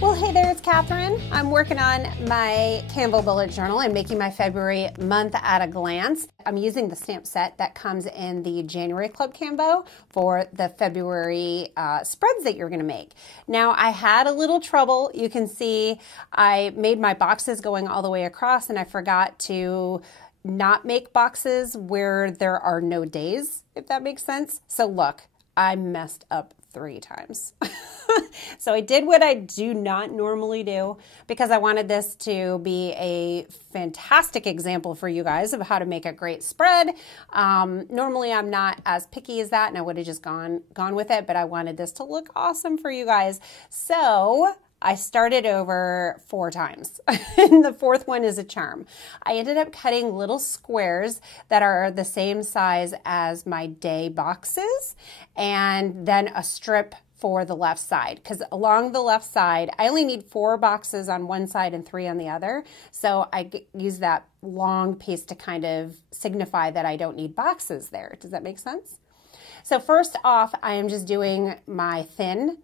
Well, hey there, it's Catherine. I'm working on my Canvo bullet journal and making my February month at a glance. I'm using the stamp set that comes in the January Club Cambo for the February spreads that you're going to make. Now, I had a little trouble. You can see I made my boxes going all the way across, and I forgot to not make boxes where there are no days, if that makes sense. So look, I messed up 3 times. So I did what I do not normally do because I wanted this to be a fantastic example for you guys of how to make a great spread. Normally I'm not as picky as that and I would have just gone with it, but I wanted this to look awesome for you guys. So I started over 4 times, and the 4th one is a charm. I ended up cutting little squares that are the same size as my day boxes, and then a strip for the left side, because along the left side, I only need 4 boxes on one side and 3 on the other, so I use that long piece to kind of signify that I don't need boxes there. Does that make sense? So first off, I am just doing my thin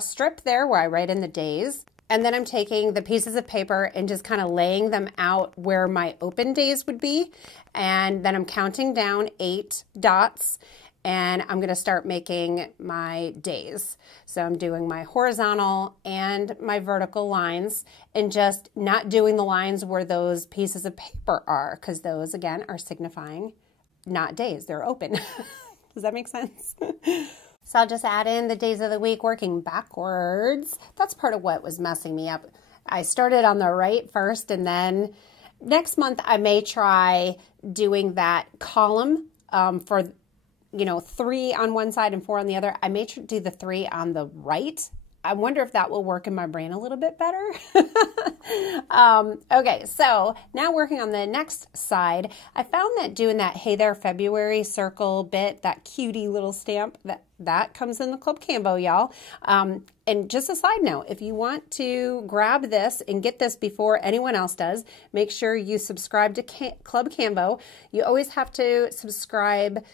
strip there where I write in the days. And then I'm taking the pieces of paper and just kind of laying them out where my open days would be. And then I'm counting down 8 dots and I'm going to start making my days. So I'm doing my horizontal and my vertical lines and just not doing the lines where those pieces of paper are, because those again are signifying not days, they're open. Does that make sense? So I'll just add in the days of the week working backwards. That's part of what was messing me up. I started on the right first, and then next month I may try doing that column for 3 on one side and 4 on the other. I may do the 3 on the right. I wonder if that will work in my brain a little bit better. Okay, so now working on the next side, I found that doing that Hey There February circle bit, that cutie little stamp, that comes in the Club Cambo, y'all. And just a side note, if you want to grab this and get this before anyone else does, make sure you subscribe to Club Cambo. You always have to subscribe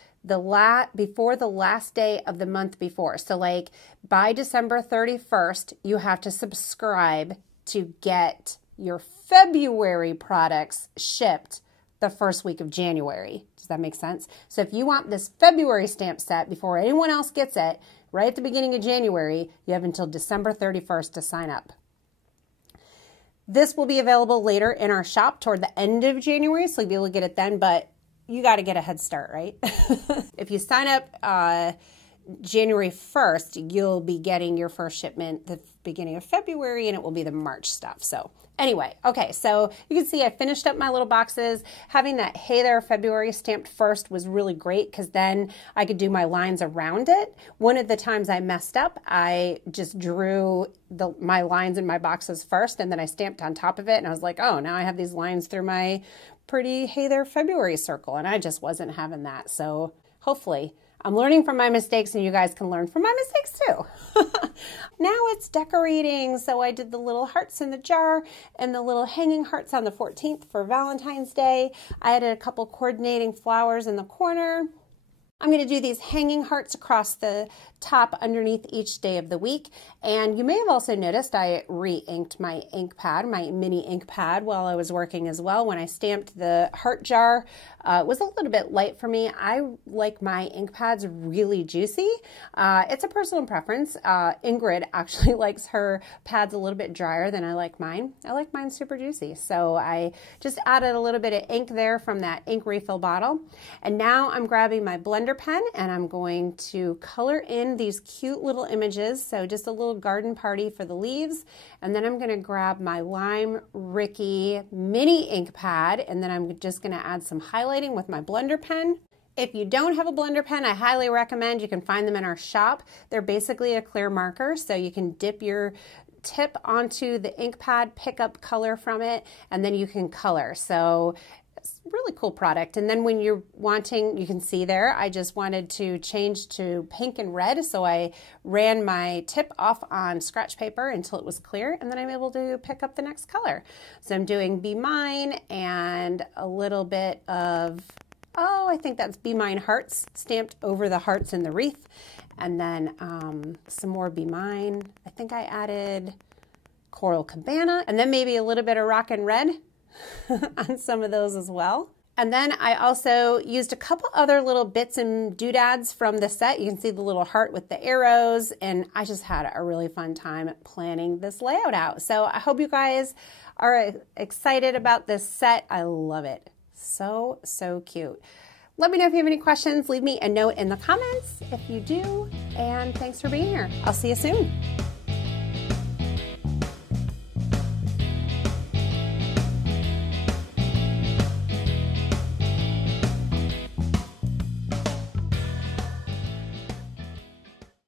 before the last day of the month before. So like by December 31st, you have to subscribe to get your February products shipped the first week of January. Does that make sense? So if you want this February stamp set before anyone else gets it, right at the beginning of January, you have until December 31st to sign up. This will be available later in our shop toward the end of January, so you'll be able to get it then, but you got to get a head start, right? If you sign up January 1st, you'll be getting your first shipment the beginning of February, and it will be the March stuff. So anyway, okay, so you can see I finished up my little boxes. Having that Hey There February stamped first was really great because then I could do my lines around it. One of the times I messed up, I just drew my lines in my boxes first, and then I stamped on top of it, and I was like, oh, now I have these lines through my pretty Hey There February circle, and I just wasn't having that. So hopefully I'm learning from my mistakes and you guys can learn from my mistakes too. Now it's decorating. So I did the little hearts in the jar and the little hanging hearts on the 14th for Valentine's Day. I added a couple coordinating flowers in the corner. I'm going to do these hanging hearts across the top underneath each day of the week. And you may have also noticed I re-inked my ink pad, my mini ink pad, while I was working as well. When I stamped the heart jar, it was a little bit light for me. I like my ink pads really juicy. It's a personal preference. Ingrid actually likes her pads a little bit drier than I like mine. I like mine super juicy. So I just added a little bit of ink there from that ink refill bottle. And now I'm grabbing my blender pen and I'm going to color in these cute little images. So just a little garden party for the leaves. And then I'm going to grab my Lime Ricky mini ink pad, and then I'm just going to add some highlighting with my blender pen. If you don't have a blender pen, I highly recommend, you can find them in our shop. They're basically a clear marker, so you can dip your tip onto the ink pad, pick up color from it, and then you can color. So it's a really cool product. And then when you're wanting, you can see there, I just wanted to change to pink and red. So I ran my tip off on scratch paper until it was clear, and then I'm able to pick up the next color. So I'm doing Be Mine and a little bit of, I think that's Be Mine hearts stamped over the hearts in the wreath. And then some more Be Mine. I think I added Coral Cabana, and then maybe a little bit of Rockin' Red on some of those as well. And then I also used a couple other little bits and doodads from the set. You can see the little heart with the arrows, and I just had a really fun time planning this layout out. So I hope you guys are excited about this set. I love it. So, so cute. Let me know if you have any questions. Leave me a note in the comments if you do. And thanks for being here. I'll see you soon.